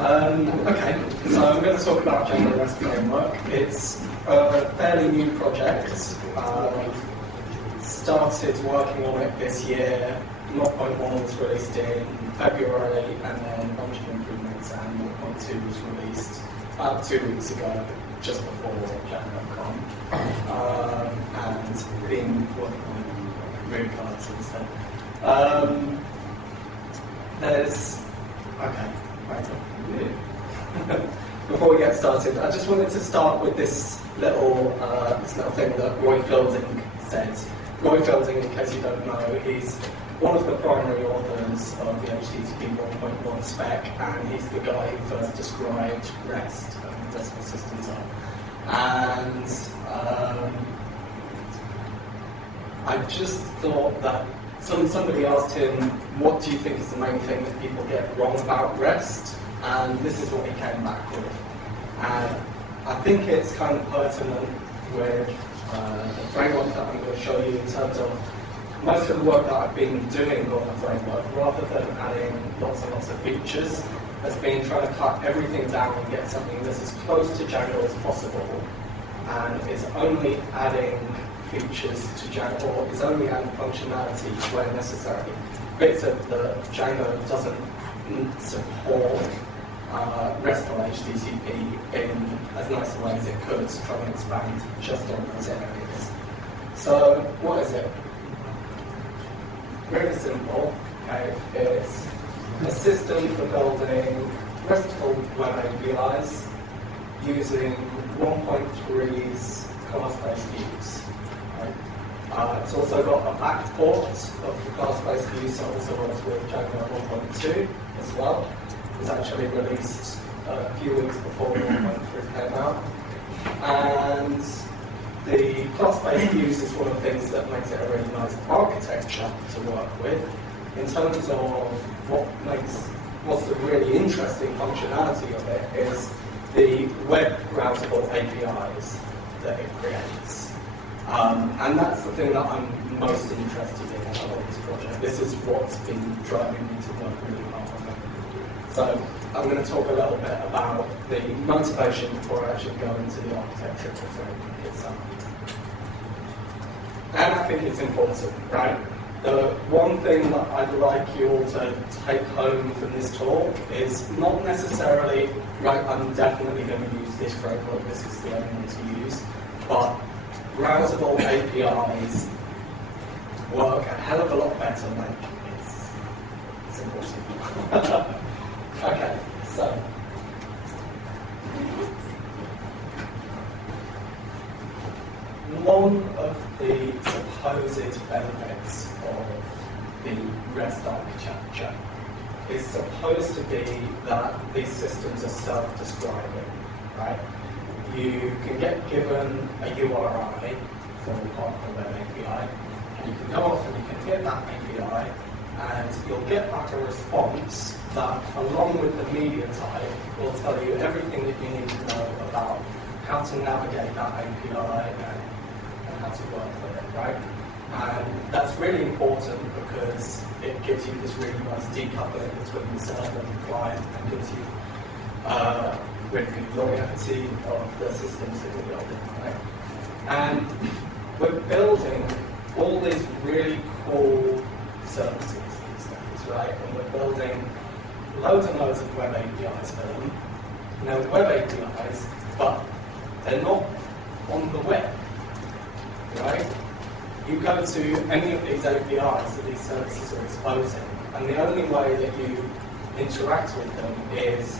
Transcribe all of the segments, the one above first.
Okay, so I'm going to talk about Django REST framework. It's a fairly new project. Started working on it this year. 0.1 was released in February, and then function improvements and 0.2 was released about 2 weeks ago, just before Django.com, and been working on it really hard since then. Before we get started, I just wanted to start with this little thing that Roy Fielding said. Roy Fielding, in case you don't know, he's one of the primary authors of the HTTP 1.1 spec, and he's the guy who first described REST and RESTful systems are. And I just thought that somebody asked him, what do you think is the main thing that people get wrong about REST? And this is what he came back with. And I think it's kind of pertinent with the framework that I'm going to show you in terms of most of the work that I've been doing on the framework, rather than adding lots and lots of features, has been trying to cut everything down and get something that's as close to Django as possible, and is only adding features to Django, or is only adding functionality where necessary. Bits of the Django doesn't support RESTful HTTP in as nice a way as it could, to try and expand just on those areas. So, what is it? Really simple. Okay, it's a system for building RESTful web APIs using 1.3's class-based views. Right? It's also got a backport of the class-based views, so it also works with Django 1.2 as well. It was actually released a few weeks before 1.3 came out. And the class-based views is one of the things that makes it a really nice architecture to work with. In terms of what's the really interesting functionality of it is the web browsable APIs that it creates. And that's the thing that I'm most interested in about this project. This is what's been driving me to work really hard on it. So I'm going to talk a little bit about the motivation before I actually go into the architecture of the framework itself. And I think it's important, right? The one thing that I'd like you all to take home from this talk is not necessarily, right, I'm definitely going to use this framework, this is the only one to use, but browsable APIs work a hell of a lot better, like it's important. Okay, so one of the supposed benefits of the REST architecture is supposed to be that these systems are self-describing, right? You can get given a URI for part of the web API, and you can go off and you can hit that API, and you'll get back a response that, along with the media type, will tell you everything that you need to know about how to navigate that API and how to work with it, right? And that's really important because it gives you this really nice decoupling between the server and the client, and gives you really good longevity of the systems that we're building, right? And we're building all these really cool services these days, right? And we're building loads and loads of web APIs for them. Now, web APIs, but they're not on the web, right? You go to any of these APIs that these services are exposing, and the only way that you interact with them is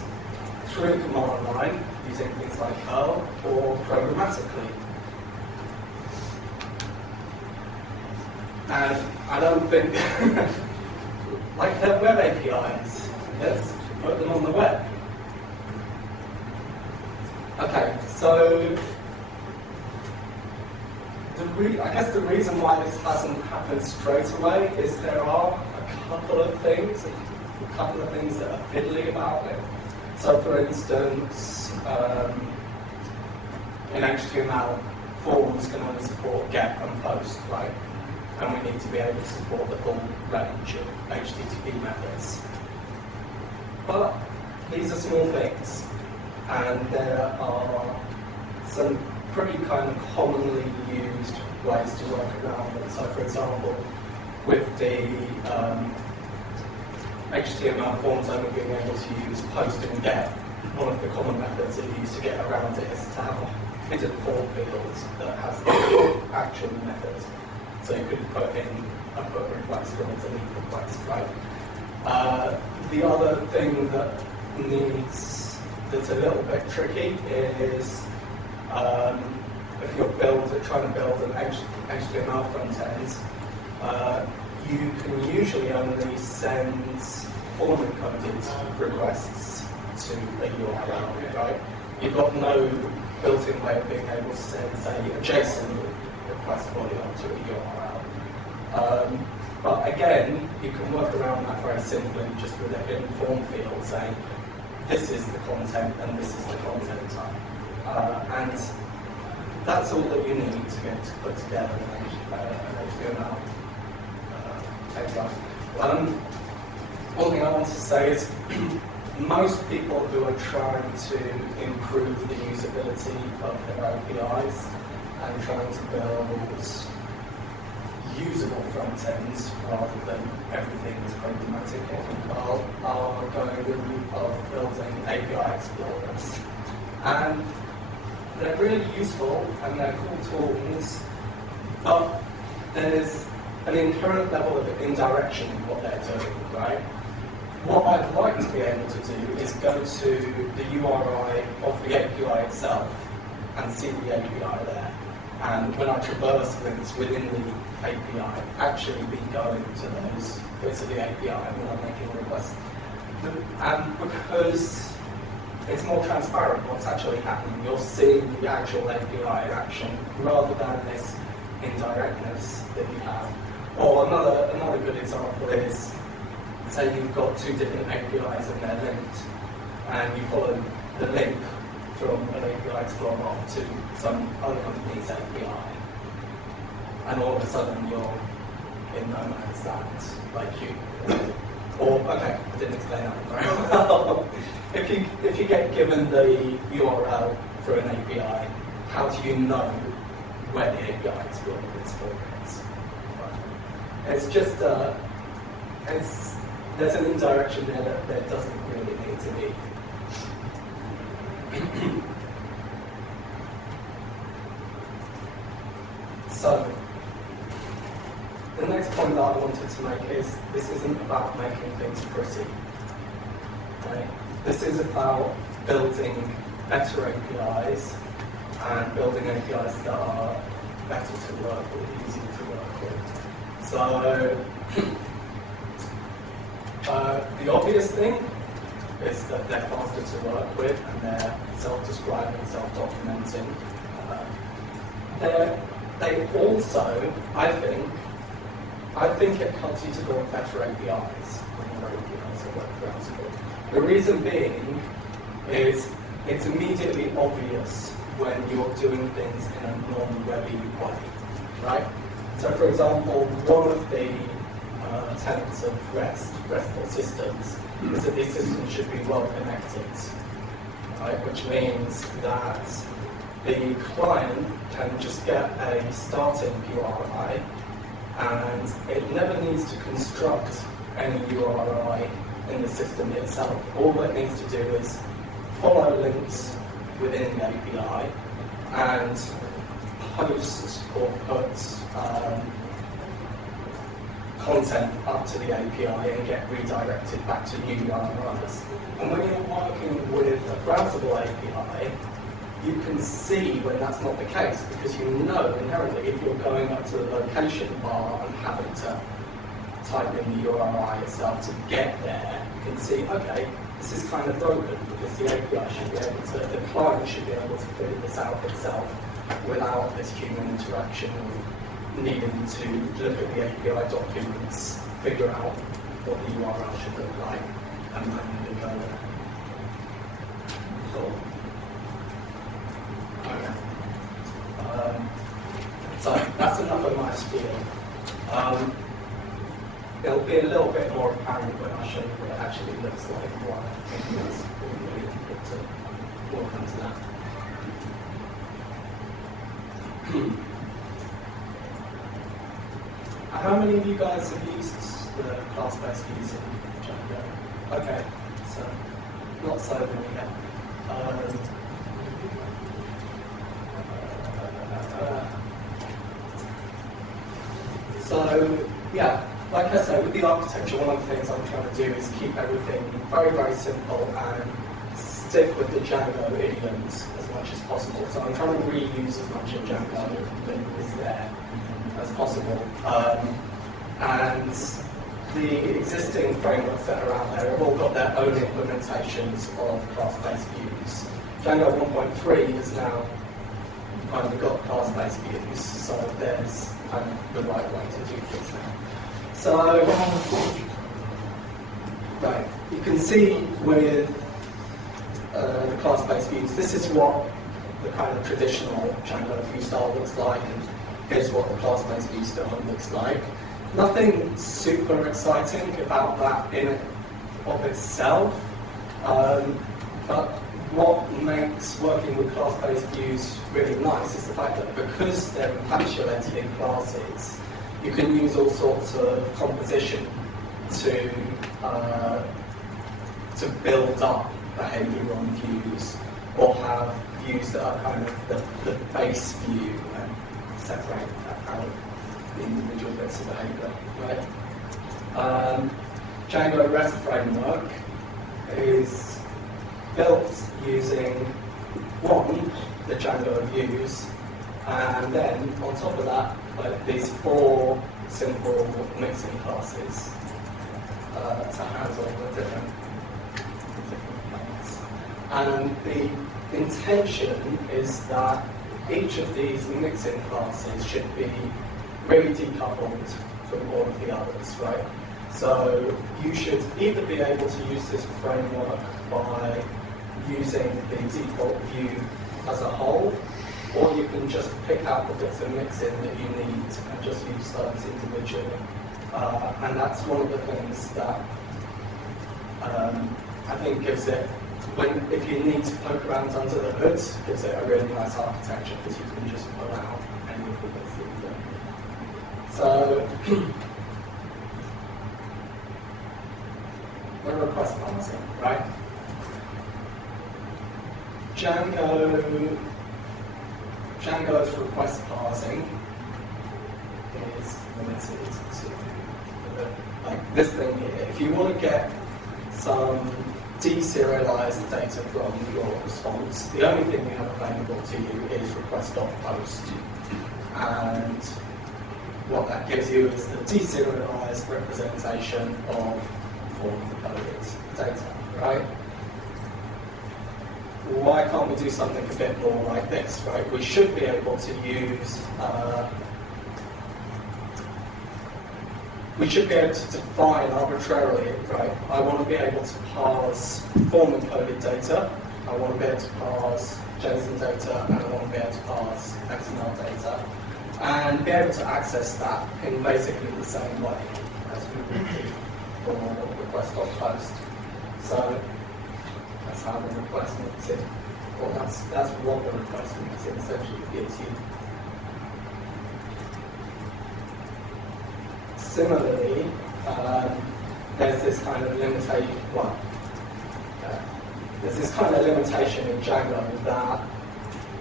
through command line, using things like curl, or programmatically. And I don't think, like they're web APIs, let's put them on the web. Okay, so I guess the reason why this hasn't happened straight away is there are a couple of things that are fiddly about it. So, for instance, in HTML, forms can only support get and post, right? And we need to be able to support the full range of HTTP methods. But these are small things, and there are some pretty kind of commonly used ways to work around them. So, for example, with the HTML forms only being able to use post and get, one of the common methods that you use to get around it is to have a hidden form field that has the actual methods. So you could put in a put request or a delete request, right? The other thing that's a little bit tricky is if you're trying to build an HTML front end, you can usually only send form encoded requests to a URL, right? You've got no built-in way of being able to send, say, a JSON request body onto a URL. But again, you can work around that very simply just with a hidden form field saying, this is the content and this is the content type. And that's all that you need to get to put together an HTML template. One thing I want to say is most people who are trying to improve the usability of their APIs and trying to build usable front ends rather than everything is programmatic are going the route of building API explorers. And they're really useful and they're cool tools, but there's an inherent level of indirection in what they're doing, right? What I'd like to be able to do is go to the URI of the API itself and see the API there. And when I traverse links within the API, actually be going to those bits of the API when I'm making a request. And because it's more transparent what's actually happening, you're seeing the actual API in action rather than this indirectness that you have. Or another good example is, say you've got two different APIs and they're linked, and you follow the link from an API explorer to some other company's API, and all of a sudden you're in no man's land, like you. Or, okay, I didn't explain that very well. If you get given the URL for an API, how do you know where the API explorer is for it? It's just, there's an indirection there that doesn't really need to be. So, the next point that I wanted to make is this isn't about making things pretty. Okay? This is about building better APIs and building APIs that are better to work with, easier to work with. So, the obvious thing is that they're faster to work with and they're self-describing, self-documenting. They also, I think it helps you to build better APIs when your APIs are browsable. The reason being is it's immediately obvious when you're doing things in a non-webby way, right? So, for example, one of the tenets of RESTful systems, is that these systems should be well connected, right? Which means that the client can just get a starting URI, and it never needs to construct any URI in the system itself. All it needs to do is follow links within the API and post or put content up to the API and get redirected back to new URIs. And when you're working with a browsable API, you can see when that's not the case, because you know inherently if you're going up to the location bar and having to type in the URI itself to get there, you can see, okay, this is kind of broken because the API should be able to, the client should be able to figure this out itself without this human interaction or needing to look at the API documents, figure out what the URL should look like, and manually go there. Cool. Okay. So that's enough of my spiel. it'll be a little bit more apparent when I show you what it actually looks like. Why I think it's really important to walk into that. How many of you guys have used the class-based views in Django? Okay, so not so many yet. So, yeah, like I say, with the architecture, one of the things I'm trying to do is keep everything very, very simple and stick with the Django idioms as much as possible. So I'm trying to reuse as much of Django that is there as possible. And the existing frameworks that are out there have all got their own implementations of class-based views. Django 1.3 has now kind of got class-based views, so there's kind of the right way to do things now. So, right, you can see with the class-based views, this is what the kind of traditional Django view style looks like, and here's what the class-based view style looks like. Nothing super exciting about that in and of itself, but what makes working with class-based views really nice is the fact that because they're encapsulated in classes, you can use all sorts of composition to build up behavior on views, or have views that are kind of the base view and separate out the individual bits of behavior, right? Django REST framework is built using the Django views, and then on top of that, like these 4 simple mixing classes to handle the different things. And the intention is that each of these mixing classes should be really decoupled from all of the others, right? So you should either be able to use this framework by using the default view as a whole, or you can just pick out the bits of mixing that you need and just use those individually. And that's one of the things that I think gives it, if you need to poke around under the hood, gives it a really nice architecture, because you can just pull out any of the bits that you do. So, the request parsing, right? Django's request parsing is limited to like this thing here. If you want to get some deserialized data from your response, the only thing we have available to you is request.post. And what that gives you is the deserialized representation of all the coded data, right? Why can't we do something a bit more like this, right? We should be able to use, we should be able to define arbitrarily, right? I want to be able to parse form encoded data, I want to be able to parse JSON data, and I want to be able to parse XML data, and be able to access that in basically the same way as we would do for request.post. So that's how the request mixing, or that's what the request mixing essentially gives you. Similarly, there's this kind of limitation. There's this kind of limitation in Django that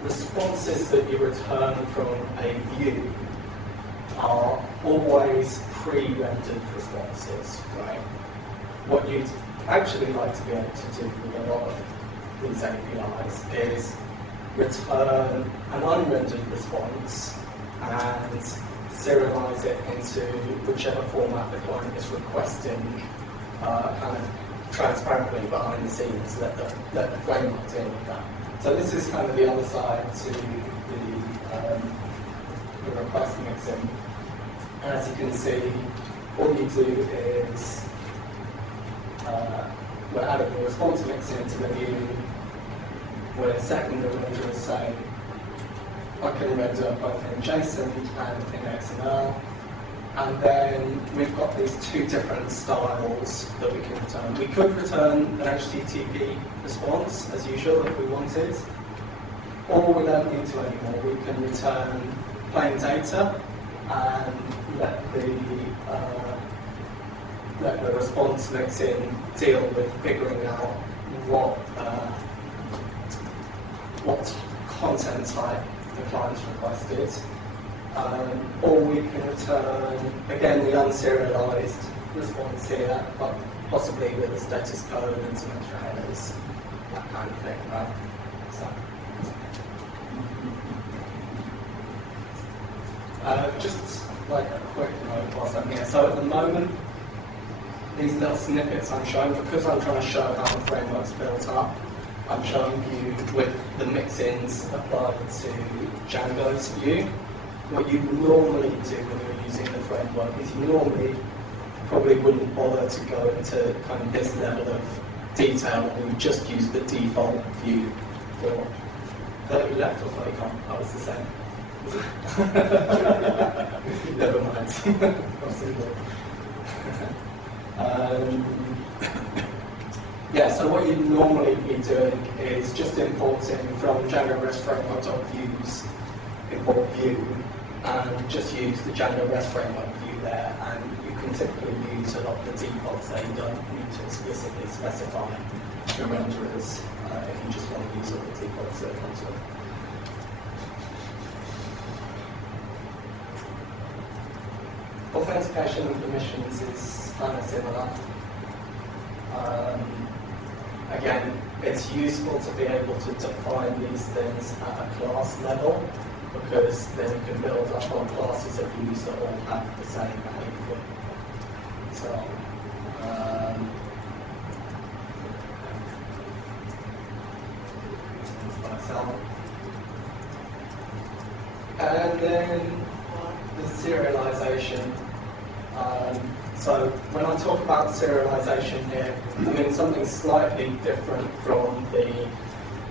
responses that you return from a view are always pre-rendered responses, right? What you'd actually like to be able to do with a lot of these APIs is return an unrendered response and serialize it into whichever format the client is requesting, kind of transparently behind the scenes, let the framework deal with that. So this is kind of the other side to the request mixing. And as you can see, all you do is we're adding the response mixing to the view. We're setting the renderer saying I can render both in JSON and in XML, And then we've got these two different styles that we can return. We could return an HTTP response, as usual, if we wanted, or we don't need to anymore. We can return plain data and let the response mixin deal with figuring out what content type the client's requested. Or we can return, again, the unserialized response here, but possibly with a status code and some extra headers, that kind of thing, right? So, just like a quick note whilst I'm here. So at the moment, these little snippets I'm showing, because I'm trying to show how the framework's built up, I'm showing you with the mixins applied to Django's view. What you normally do when you're using the framework is you normally probably wouldn't bother to go into kind of this level of detail, and you just use the default view for 30 left or 30 on. That was the same. Never mind. Yeah, so what you'd normally be doing is just importing from Django REST framework.views, import view, and just use the Django REST framework view there, and you can typically use a lot of the defaults there. You don't need to explicitly specify the renderers if you just want to use all the defaults that comes with. Authentication and permissions is kind of similar. Again, it's useful to be able to define these things at a class level, because then you can build up on classes of views that all have the same behavior. So, and then the serialization. So when I talk about serialization here, I mean something slightly different from the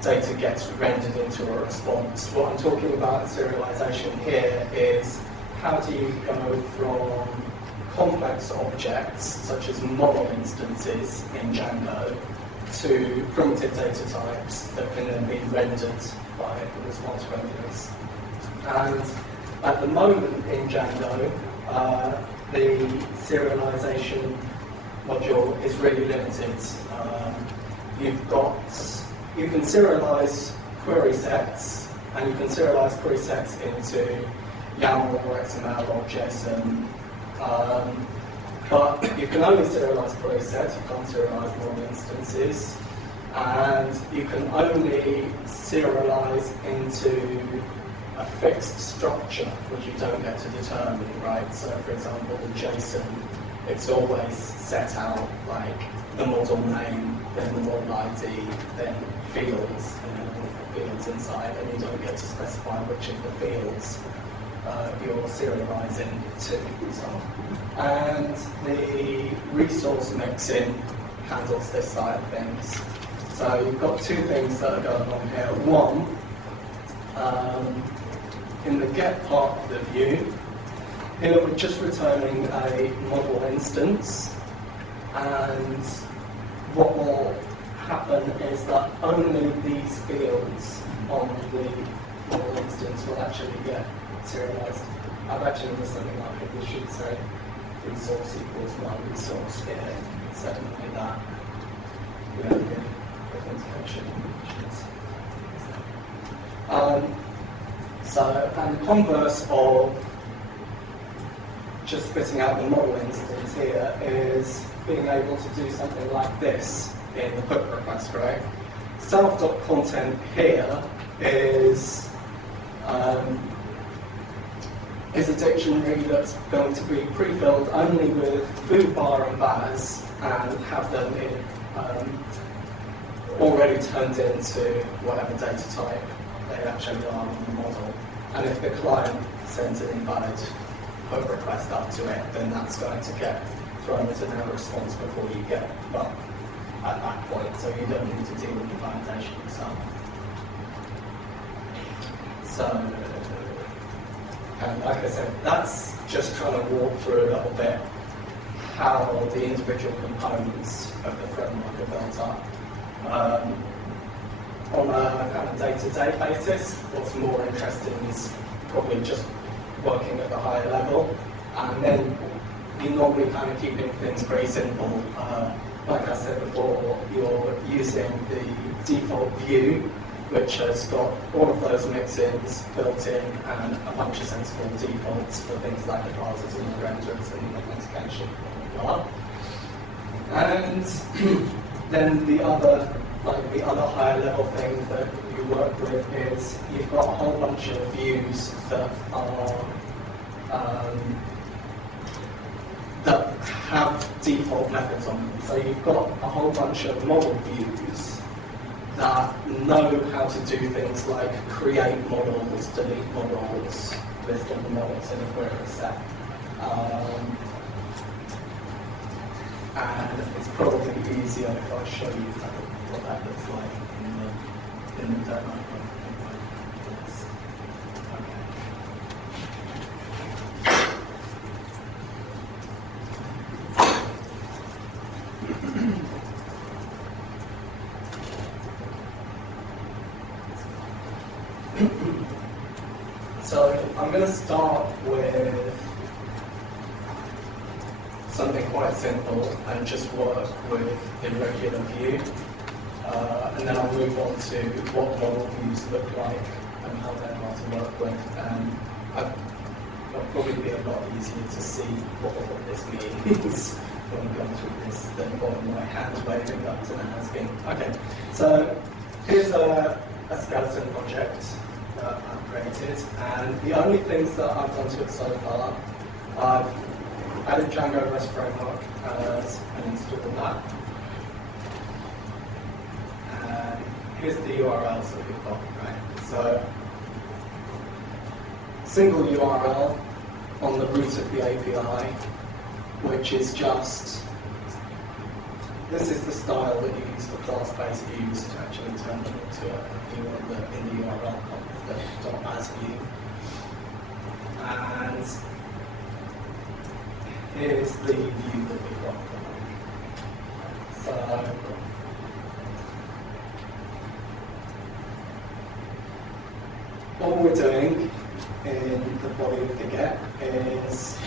data gets rendered into a response. What I'm talking about in serialization here is how do you go from complex objects, such as model instances in Django, to primitive data types that can then be rendered by the response renderers. And at the moment in Django, the serialization module is really limited. You can serialize query sets, and you can serialize query sets into YAML or XML or JSON. But you can only serialize query sets, you can't serialize model instances, and you can only serialize into a fixed structure, which you don't get to determine, right? So, for example, in JSON, it's always set out like the model name, then the model ID, then fields, and then all the fields inside, and you don't get to specify which of the fields you're serializing to. And the resource mixin handles this side of things. So you've got two things that are going on here. One, in the get part of the view, here we're just returning a model instance, and what will happen is that only these fields on the model instance will actually get serialized. I've actually missed something like it. We should say resource equals my resource here, secondly that we have the authentication. So, and the converse of just spitting out the model instance here is being able to do something like this in the hook request, right? Self.content here is a dictionary that's going to be pre-filled only with foo, bar, and baz, and have them in already turned into whatever data type they actually are in the model. And if the client sends an invalid hook request up to it, then that's going to get thrown as an error response before you get up at that point. So you don't need to deal with the validation yourself. So, and like I said, that's just trying to walk through a little bit how the individual components of the framework are built up. On a kind of day-to-day basis, what's more interesting is probably just working at the higher level, and then you're normally kind of keeping things pretty simple. Like I said before, you're using the default view, which has got all of those mixins built in and a bunch of sensible defaults for things like the classes and the renders and the authentication. And then the other higher level thing that you work with is you've got a whole bunch of views that are that have default methods on them. So you've got a whole bunch of model views that know how to do things like create models, delete models, list all the models in a query set. And it's probably easier if I show you what that looks like in the demo. So I'm going to start with something quite simple and just work with irregular view, and then I'll move on to what model views look like and how they're hard to work with. And it'll probably be a lot easier to see what this means when I'm going through this than on my hand waving up to the has-been. Okay, so here's a skeleton project that I've created, and the only things that I've done to it so far, I've added Django REST framework and installed that. And here's the URLs that we've got, right? So, single URL on the root of the API, which is just, this is the style that you use for class-based views to actually turn them into a view in the URL context, the .as view. And here's the view that we've got. So, all we're doing in the body of the get is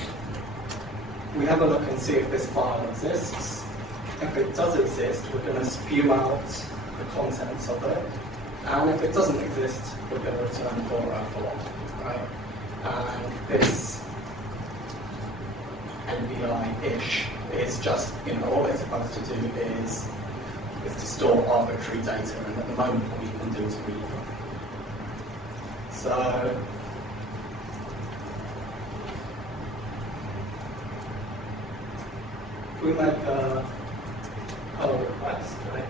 we have a look and see if this file exists. If it does exist, we're going to spew out the contents of it. And if it doesn't exist, we're going to return 404, right? And this NBI-ish is just, all it's supposed to do is to store arbitrary data, and at the moment all you can do is read them. So, if we make a pull request, right?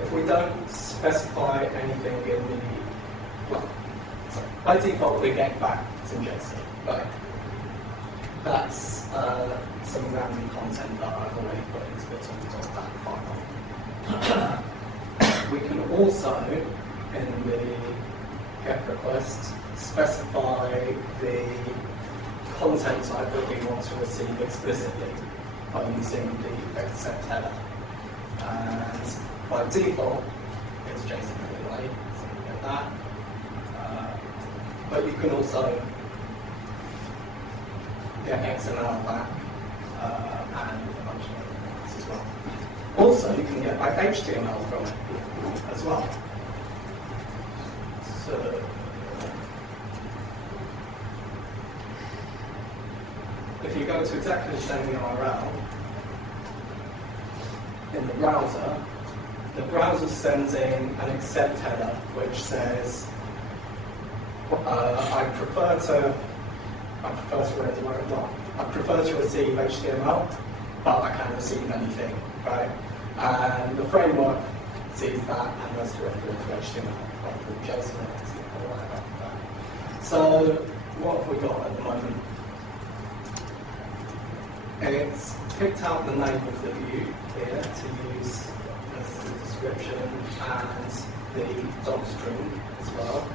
If we don't specify anything in the, by default we get back some JSON, right? That's some random content that I've already put into the top of that file. We can also, in the GET request, specify the content type that we want to receive explicitly by using the accept header. And by default, it's JSON anyway, so you get that. But you can also get XML back and a bunch of other things as well. Also, you can get back HTML from it as well. So, if you go to exactly the same URL in the browser sends in an accept header which says, I prefer to receive HTML, but I can't receive anything, right? And the framework sees that and goes directly into HTML, rather than JSON or whatever. So, what have we got at the moment? It's picked out the name of the view here to use as the description and the doc string as well.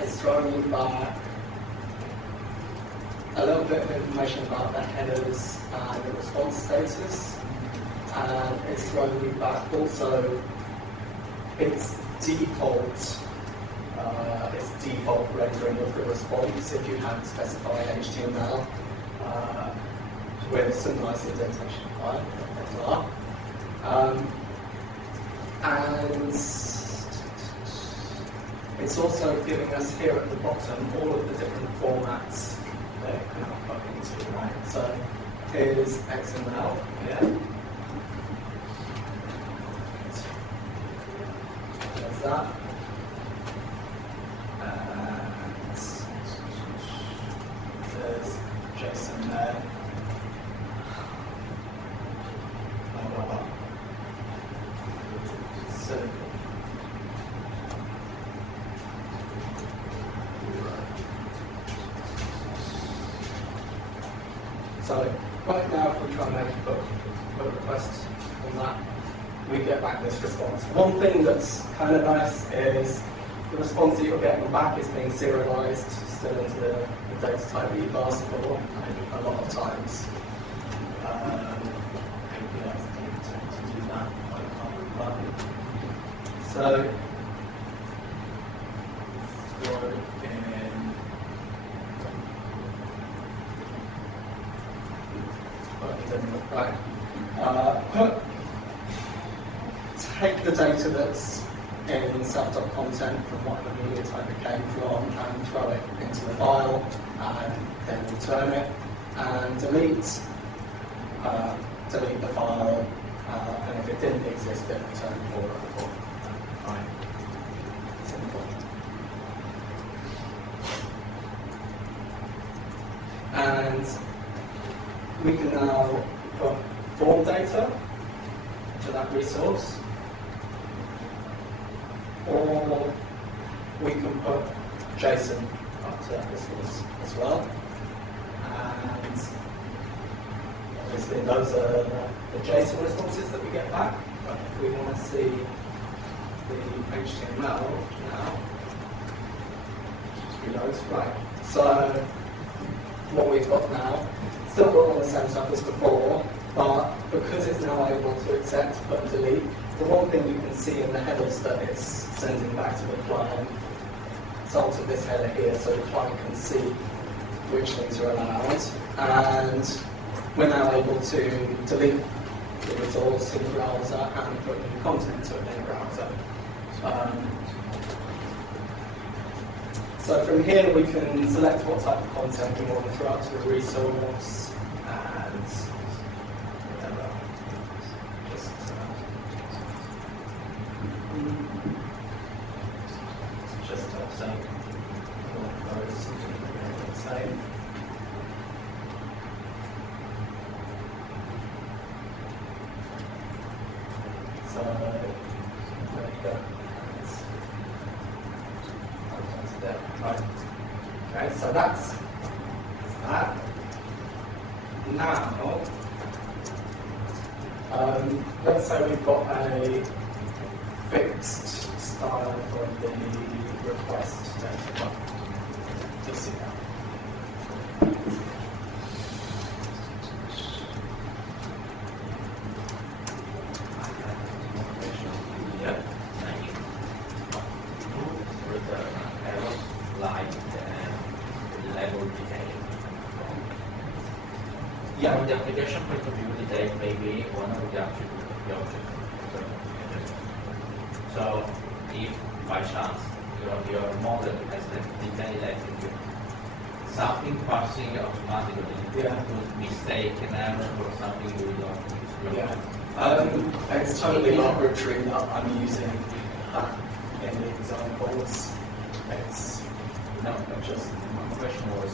It's throwing you back a little bit of information about the headers and the response status. And it's throwing you back also its default rendering of the response if you hadn't specified HTML with some nice indentation. And it's also giving us here at the bottom all of the different formats that it can plug into, right? So here's XML, yeah. There's that. And there's JSON there. Blah, blah, blah. So right now, if we try and make a pull request on that, we get back this response. One thing that's kind of nice is the response that you're getting back is being serialized still into the data type that you've asked for, and a lot of times APIs tend to do that quite often. So throw in right. Take the data that's in self.content from whatever media type it came from and throw it into the file and then return it and delete the file and if it didn't exist then return 404. Right. Simple. And we can now put form data to that resource, or we can put JSON up to that resource as well. And obviously those are the JSON responses that we get back. But if we want to see the HTML now, just reload. Right. So what we've got now, still got all the same stuff as before, but because it's now able to accept, put and delete, the one thing you can see in the headers that it's sending back to the client, it's altered this header here so the client can see which things are allowed, and we're now able to delete the resource in the browser and put new content to it in the browser. So from here we can select what type of content we want to throw out to the resource and whatever. Just say those same. So there you go. Right. Okay, so that's that. Now, let's say we've got a fixed style for the request data. You'll see that. Yeah, from the application point of view, the date may be one of the attributes of the object. So, if by chance your model has detected something passing automatically, with mistake, an error, or something we don't use. It's totally arbitrary that I'm using that in the examples. It's no, just my question was,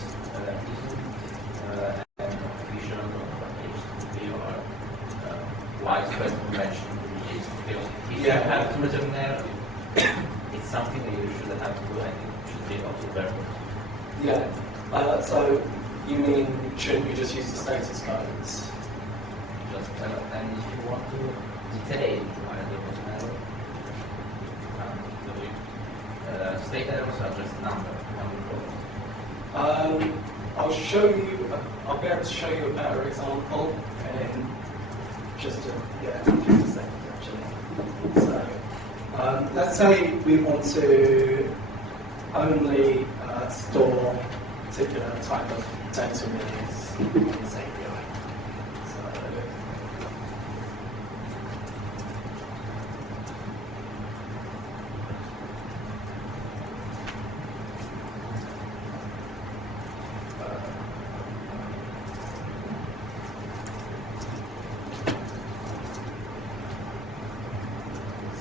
widespread convention. If you have to return there, it's something that you should have to do and it should be observed. Yeah. So you mean shouldn't you just use the status codes? Just and if you want to detail why there was an error, state errors are just number. I'll show you. I'll be able to show you a better example in just a second, actually. So, let's say we want to only store a particular type of data in this API.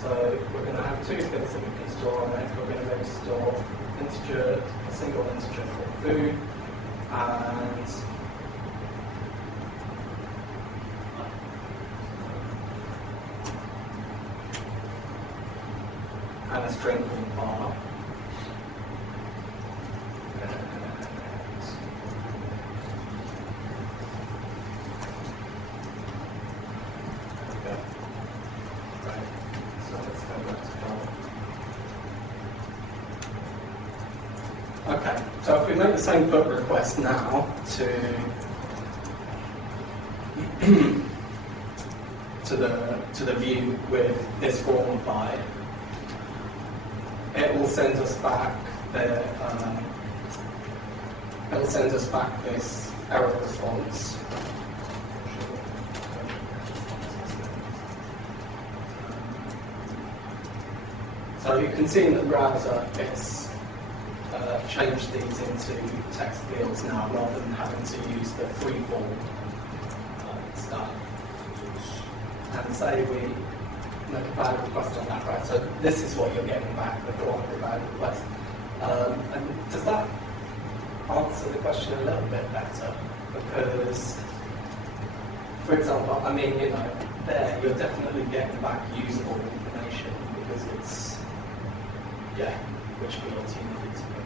So we're going to have two things that we can store on it. We're going to be able to store integer, a single integer for food, and a string called bar. Okay, so if we make the same put request now to the view with this form applied, it will send us back this error response. So you can see in the browser it's changed these into text fields now rather than having to use the freeform stuff. And say we make a bad request on that, right? So this is what you're getting back before the bad request. And does that answer the question a little bit better? Because, for example, I mean, you know, there you're definitely getting back usable information because it's, yeah, which fields you need to put in.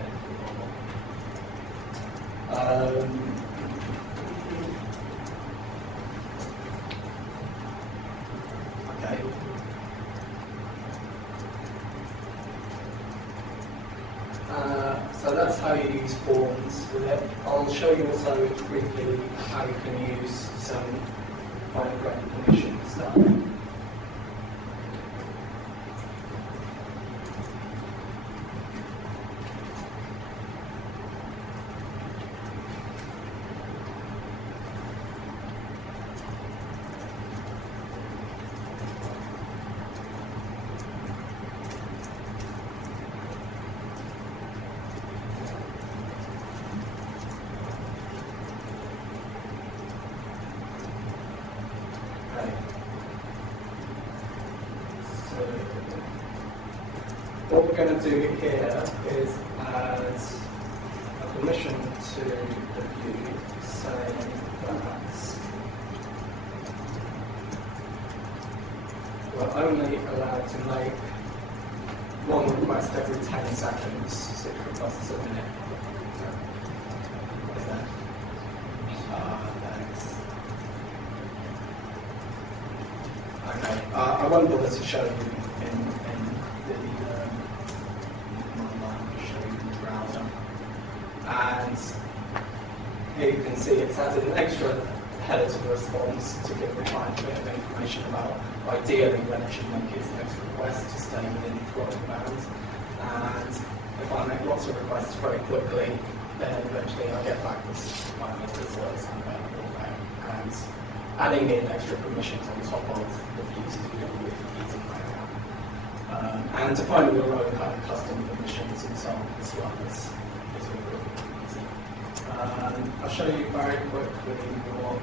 Okay. So that's how you use forms with it. I'll show you also briefly how you can use some fine grained permission stuff. What we're going to do here is add a permission to the view saying that we're only allowed to make one request every 10 seconds, 6 requests a minute. What is that? Thanks. Okay, I won't bother to show you in the browser. And here you can see it's added an extra header to the response to give the client a bit of information about ideally when it should make its next request to stay within throttle bounds. And if I make lots of requests very quickly, then eventually I'll get back this 5 minutes or so and adding in extra permissions on top of the views as we go with easy right now. And defining your own kind of custom permissions and so on as well is really easy. I'll show you very quickly what.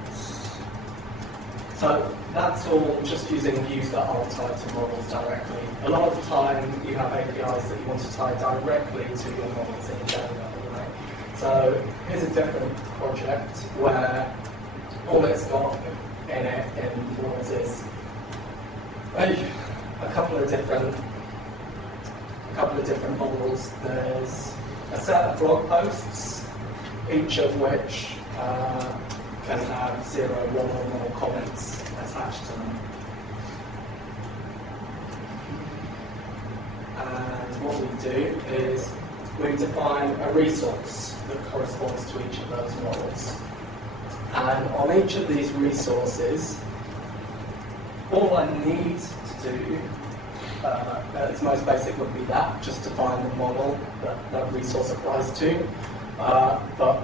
So that's all just using views that aren't tied to models directly. A lot of the time you have APIs that you want to tie directly to your models in Django. Right? So here's a different project where all it's got in it in forms is a couple of different models. There's a set of blog posts, each of which can have 0, 1 or more comments attached to them. And what we do is we define a resource that corresponds to each of those models. And on each of these resources, all I need to do, at its most basic, would be that, just define the model that that resource applies to. But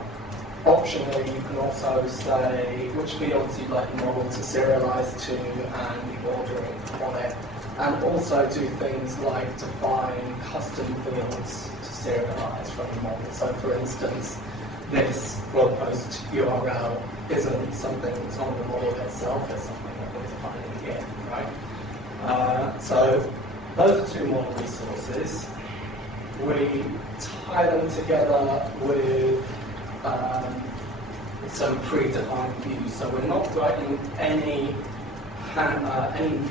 optionally, you can also say which fields you'd like the model to serialize to and the ordering on it. And also do things like define custom fields to serialize from the model. So for instance, this blog post URL isn't something that's on the model itself, it's something that we're defining here, right? So those are two model resources. We tie them together with some predefined views. So we're not writing any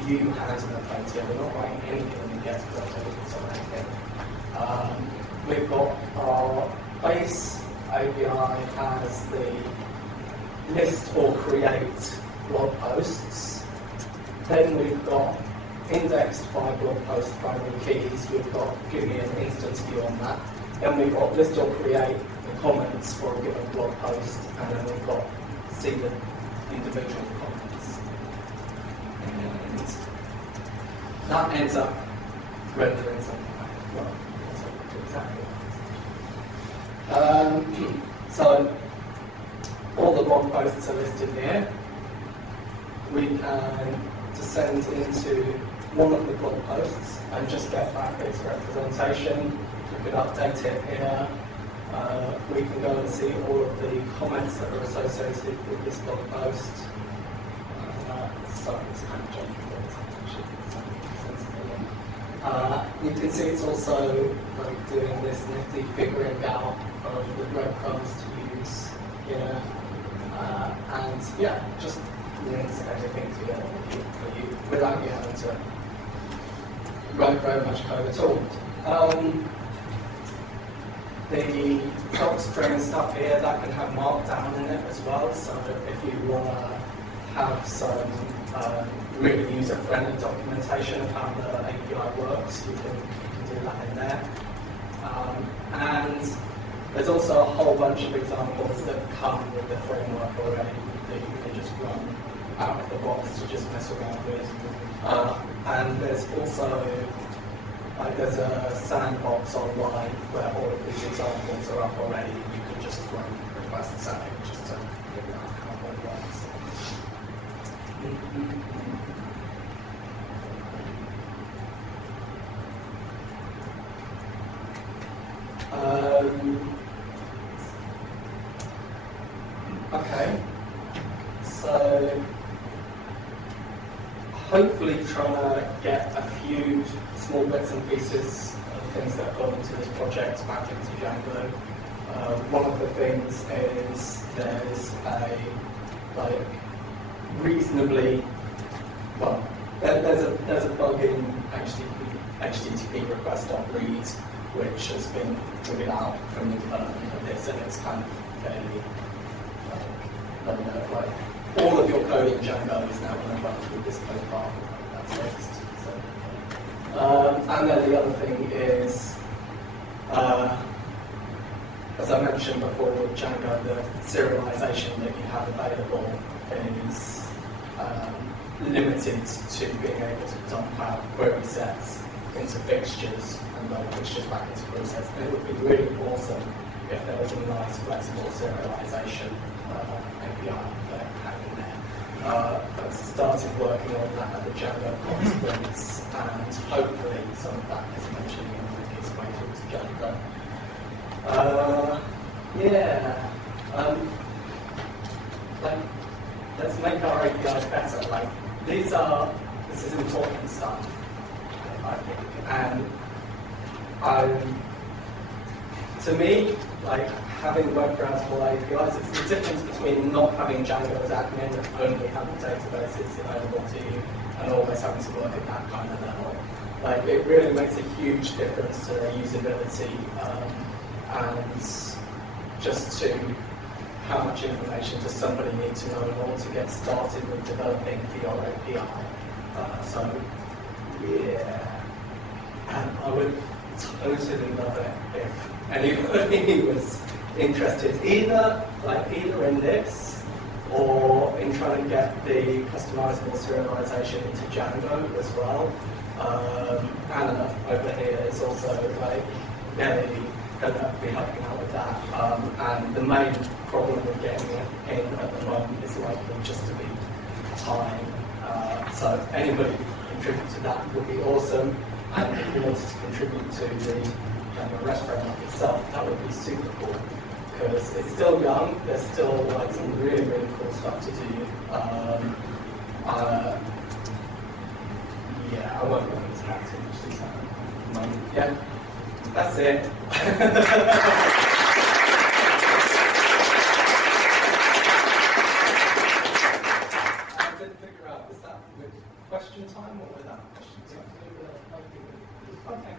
view handler code here. We're not writing anything that gets built or anything. We've got our base API has the list or create blog posts. Then we've got indexed by blog post primary keys. We've got giving an instance view on that. Then we've got list or create the comments for a given blog post, and then we've got see the individual comments. And that ends up rendering something like, well, exactly. So all the blog posts are listed here. We can descend into one of the blog posts and just get back its representation. We can update it here. We can go and see all of the comments that are associated with this blog post. Sorry, it's kind of jumping. You can see it's also like doing this nifty figuring out of the breadcrumbs to use here. And yeah, just links everything together for you without you having to write very much code at all. The doc string stuff here, that can have markdown in it as well, so if you want to have some really user-friendly documentation of how the API works, you can do that in there. And there's also a whole bunch of examples that come with the framework already that you can just run out of the box to just mess around with. And there's also there's a sandbox online where all of these examples are up already. You can just run requests at it just to figure out how it works. Okay, so hopefully trying to get a few small bits and pieces of things that have gone into this project back into Django. One of the things is there's a reasonably there's a bug in HTTP request.read which has been figured out from the development of this, and it's kind of fairly all of your code in Django is now going to run through this code path that's fixed. And then the other thing is, as I mentioned before with Django, the serialization that you have available is limited to being able to dump out query sets into fixtures and load fixtures back into query sets. And it would be really awesome if there was a nice flexible serialization API that had in there. I've started working on that at the Django conference, and hopefully some of that is eventually going to make its way through to Django. Let's make our APIs better. This is important stuff, I think. And to me, having web browsable APIs, it's the difference between not having Django as admin and only having databases available to you and always having to work at that kind of level. It really makes a huge difference to usability and just to how much information does somebody need to know in order to get started with developing for your API. And I would totally love it if anybody was interested, either in this or in trying to get the customizable serialization into Django as well. Anna over here is also going to be helping out with that. And the main problem with getting it in at the moment is likely just to be time. So anybody contribute to that would be awesome. And if you wanted to contribute to the REST framework itself, that would be super cool. Because it's still young, there's still some really, really cool stuff to do. Yeah, I won't go into that too much detail at the moment. Yeah, that's it. I didn't figure out, was that with question time or without question time? Okay,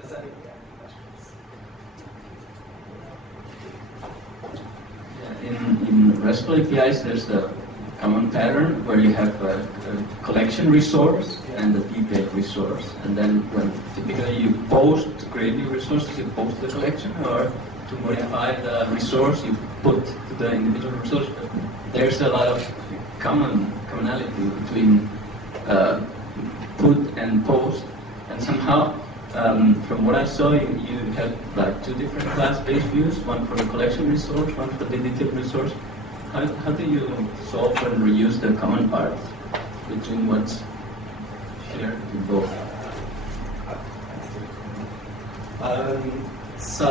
does anybody have any questions? In RESTful APIs, there's a common pattern where you have a collection resource and a detailed resource. And then when typically you post, to create new resources, you post the collection, or to modify the resource, you put to the individual resource. But there's a lot of commonality between put and post. And somehow, from what I saw, you have two different class-based views, one for the collection resource, one for the detailed resource. How do you solve and reuse the common parts between what's shared in both? So,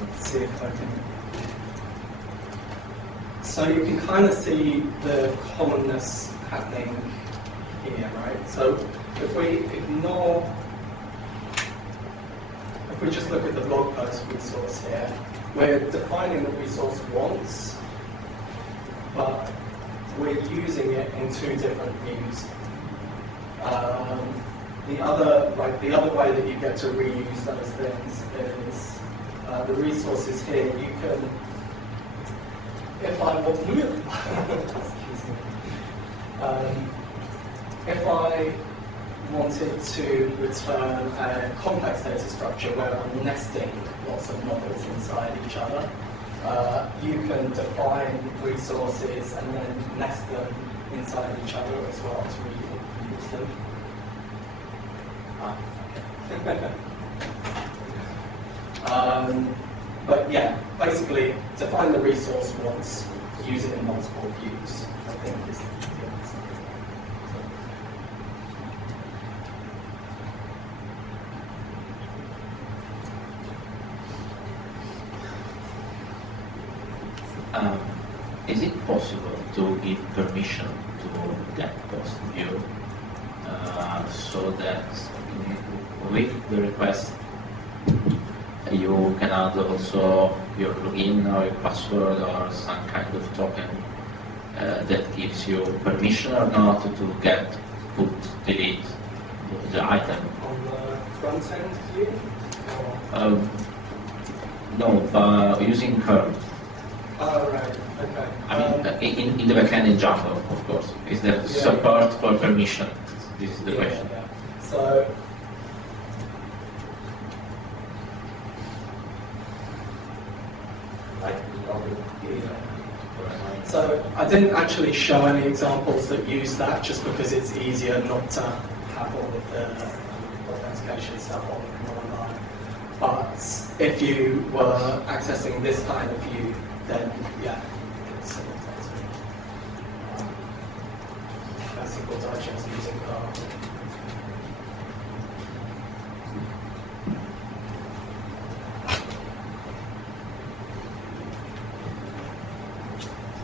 let's see if I can. So you can kind of see the commonness happening here, right? So if we just look at the blog post resource here, we're defining the resource once, but we're using it in two different views. The other way that you get to reuse those things is the resources here. You can, if I want, excuse me, if I wanted to return a complex data structure where I'm nesting lots of models inside each other, you can define resources and then nest them inside each other as well to reuse them. But yeah, basically define the resource once, use it in multiple views, I think is the answer. Is it possible to give permission to that post view so that with the request you can add also your login or your password or some kind of token that gives you permission or not to get, put, delete the item? On the front end view? No, using curl. Oh, right, okay. I mean, in the backend in Django, of course. Is there support for permission? This is the question. Yeah. So I didn't actually show any examples that use that, just because it's easier not to have all of the authentication stuff online. But if you were accessing this kind of view, then yeah, it's SQL Digest using Perl.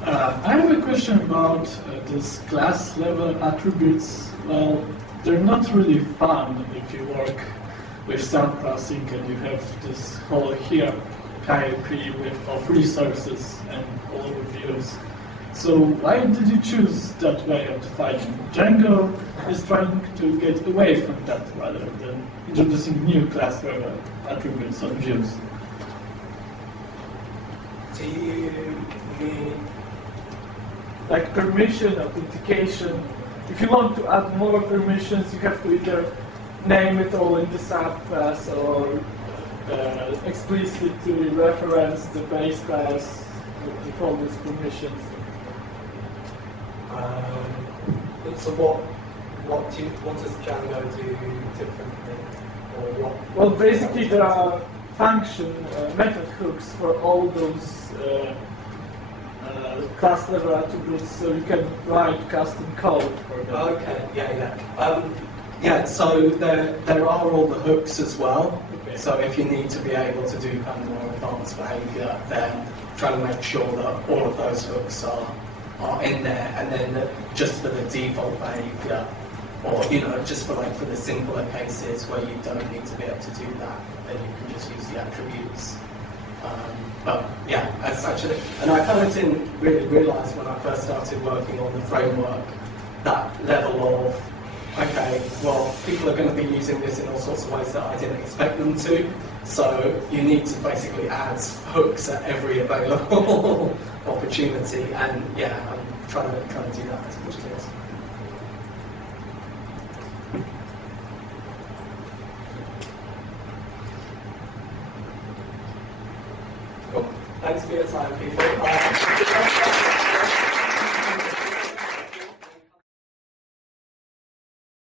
I have a question about this class level attributes. Well, they're not really fun if you work with subclassing and you have this whole hierarchy of resources and all the views. So why did you choose that way of defining? Django is trying to get away from that rather than introducing new class level attributes on views. Do you mean like permission, authentication? If you want to add more permissions, you have to either name it all in the subclass or explicitly reference the base class with all these permissions. So what does Django do differently, or what? Well, basically there are function method hooks for all those class level attributes, so you can write custom code for them. Okay, yeah. So there are all the hooks as well. Okay. So if you need to be able to do kind of more advanced behavior, then try to make sure that all of those hooks are in there, and then just for the default behavior, or just for the simpler cases where you don't need to be able to do that, then you can just use the attributes. But yeah, that's actually, and I kind of didn't really realise when I first started working on the framework that level of, okay, well, people are going to be using this in all sorts of ways that I didn't expect them to, so you need to basically add hooks at every available opportunity, and yeah, I'm trying to do that as much as possible. Cool. Thanks for your time, people.